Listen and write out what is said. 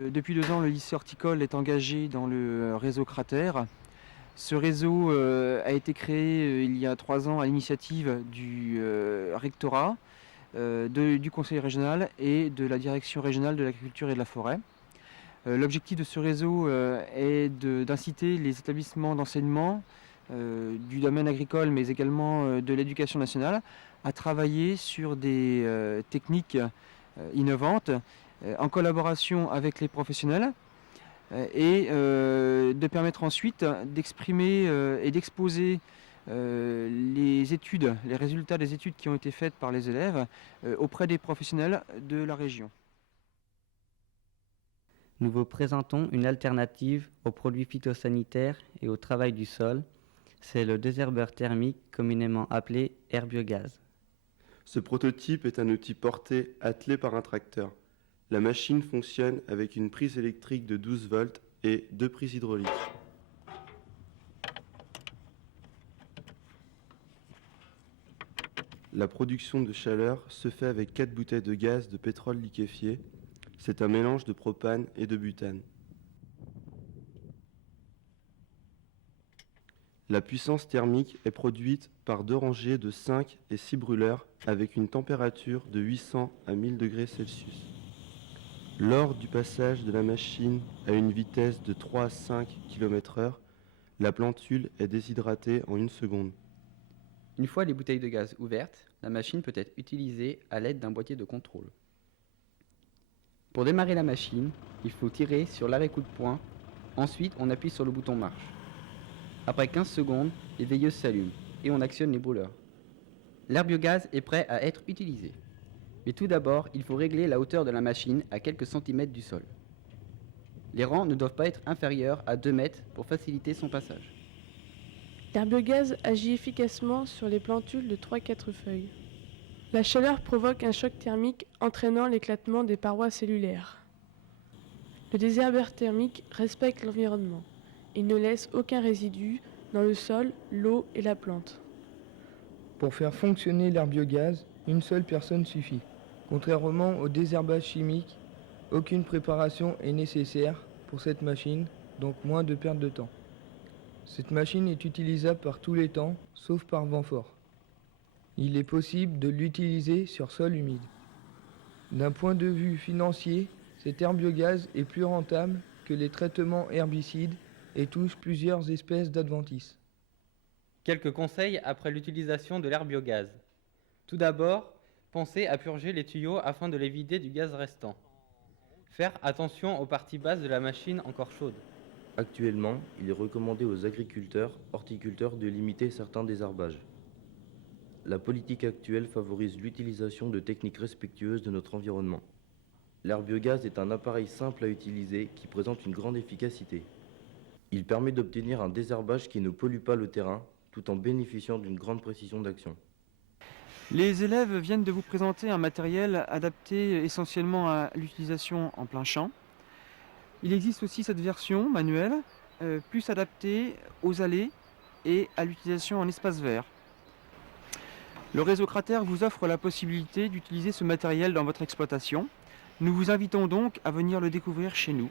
Depuis 2 ans, le lycée horticole est engagé dans le réseau Cratère. Ce réseau a été créé il y a 3 ans à l'initiative du rectorat, du conseil régional et de la direction régionale de l'agriculture et de la forêt. L'objectif de ce réseau est d'inciter les établissements d'enseignement du domaine agricole mais également de l'éducation nationale à travailler sur des techniques innovantes en collaboration avec les professionnels et de permettre ensuite d'exprimer et d'exposer les résultats des études qui ont été faites par les élèves auprès des professionnels de la région. Nous vous présentons une alternative aux produits phytosanitaires et au travail du sol. C'est le désherbeur thermique, communément appelé Herbiogaz. Ce prototype est un outil porté attelé par un tracteur. La machine fonctionne avec une prise électrique de 12 volts et 2 prises hydrauliques. La production de chaleur se fait avec 4 bouteilles de gaz de pétrole liquéfié. C'est un mélange de propane et de butane. La puissance thermique est produite par 2 rangées de 5 et 6 brûleurs avec une température de 800 à 1000 degrés Celsius. Lors du passage de la machine à une vitesse de 3 à 5 km/h, la plantule est déshydratée en 1 seconde. Une fois les bouteilles de gaz ouvertes, la machine peut être utilisée à l'aide d'un boîtier de contrôle. Pour démarrer la machine, il faut tirer sur l'arrêt coup de poing. Ensuite, on appuie sur le bouton marche. Après 15 secondes, les veilleuses s'allument et on actionne les brûleurs. L'herbiogaz est prêt à être utilisé. Mais tout d'abord, il faut régler la hauteur de la machine à quelques centimètres du sol. Les rangs ne doivent pas être inférieurs à 2 mètres pour faciliter son passage. L'herbiogaz agit efficacement sur les plantules de 3-4 feuilles. La chaleur provoque un choc thermique entraînant l'éclatement des parois cellulaires. Le désherbeur thermique respecte l'environnement. Il ne laisse aucun résidu dans le sol, l'eau et la plante. Pour faire fonctionner l'herbiogaz, une seule personne suffit. Contrairement au désherbage chimique, aucune préparation est nécessaire pour cette machine, donc moins de perte de temps. Cette machine est utilisable par tous les temps, sauf par vent fort. Il est possible de l'utiliser sur sol humide. D'un point de vue financier, cet herbiogaz est plus rentable que les traitements herbicides et touche plusieurs espèces d'adventices. Quelques conseils après l'utilisation de l'herbiogaz. Tout d'abord, pensez à purger les tuyaux afin de les vider du gaz restant. Faire attention aux parties basses de la machine encore chaude. Actuellement, il est recommandé aux agriculteurs, horticulteurs de limiter certains désherbages. La politique actuelle favorise l'utilisation de techniques respectueuses de notre environnement. L'herbiogaz est un appareil simple à utiliser qui présente une grande efficacité. Il permet d'obtenir un désherbage qui ne pollue pas le terrain, tout en bénéficiant d'une grande précision d'action. Les élèves viennent de vous présenter un matériel adapté essentiellement à l'utilisation en plein champ. Il existe aussi cette version manuelle, plus adaptée aux allées et à l'utilisation en espace vert. Le réseau Cratère vous offre la possibilité d'utiliser ce matériel dans votre exploitation. Nous vous invitons donc à venir le découvrir chez nous.